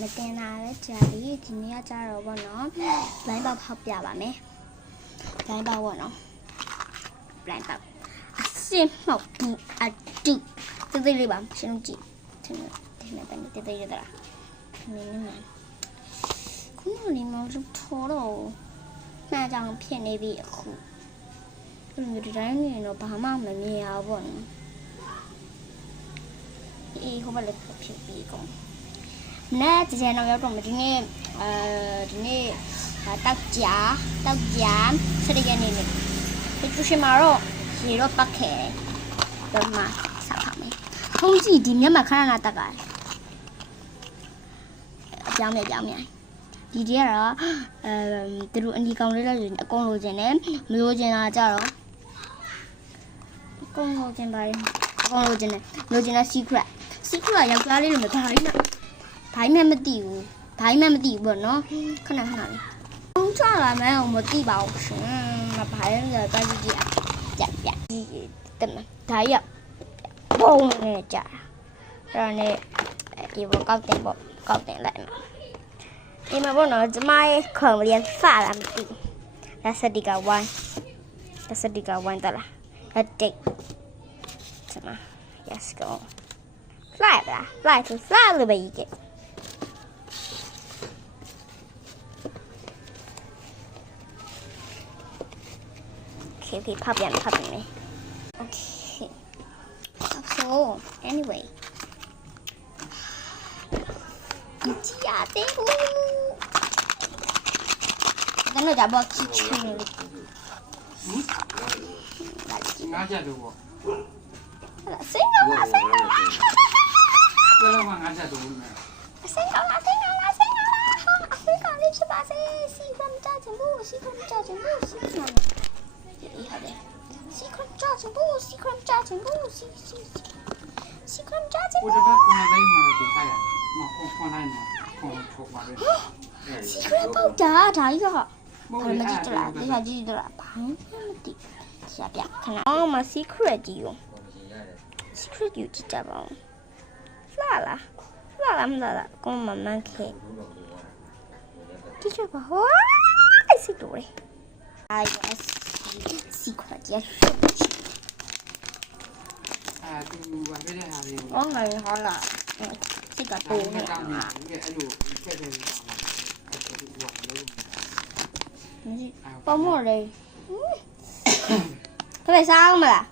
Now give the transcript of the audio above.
မတင်လာတဲ့ဂျာလီဒီနေ့ကကြတော့ပေါ့နော်လိုင်းပေါက်ဖောက်ပြပါမယ်လိုင်းပေါက်ပေါ့နော်လိုင်းပေါက်အစင်မောက်ဘူးအတူတိတ်လေးပါရှင်းလို့ကြည့်ထင်တယ်တိတ်ရတာနင်းနေခုနလေးမောင်စထော်တော့မှန်ကြောင်ဖြစ်နေပြီအခုဒီတိုင်းနေတော့ဘာမှမမြင်ရဘူးပေါ့နော်အေးဟိုဘက်လည်းဖြစ်ပြီးကုန်နဲ့ကျန်တော့ရောက်တော့ဒီနေ့တောက်ကြာစရိယနေနေဒီကျရှိမှာတော့ရေတော့ပတ်ခဲတယ်တော့မှစားပါမယ်ထုံးကြည့်ဒီမျက်မှန်ခဏခဏတက်ပါတယ်အကြောင်းမြဒီတည်းကတော့သူတို့အနီကောင်လေးလည်းအကုန်လိုချင်တယ်မလိုချင်တာကြတော့အကုန်လိုချင်ပါတယ်အကုန်လိုချင်တယ်လိုချင်တဲ့ secret ယောက်ျားလေးတွေမဘာမှမသိဘူးပေါ့နော်ခဏလေးထုံးချလာမယ်အောင်မသိပါဘူးရှင်မဘာလဲကြကြည့်ပြတက်မှာဒါရပုံနေကြအဲ့ဒါနဲ့ဒီဘောကောက်တင်လိုက်မှာဒီမှာပေါ့နော်ကျမရဲ့ခုံလေးဖာလာမသိဒါစတိကဝိုင်းတက်လာအတိတ်ကျမ yes go fly လို့ပဲကြီးကOkay, pop me. Okay. So, anyway. Ano jabo kitchen ni? Ngaja tu. Singa. Kalau ngaja tu. Singa. Ni siapa sih? Si kan jajembu. Secret 炸全部，我这个光来嘛就开呀，光来嘛，光出发的。secret 爆炸，炸一个，他们记住了，旁边的，下边看了，我们 secret 有记着吧？辣了，跟我慢慢看，记着吧，哇，是多嘞，哎呀 ，secret 也是。我嚟可能識個半嘅嘛。幫我哋，佢哋生嘛啦？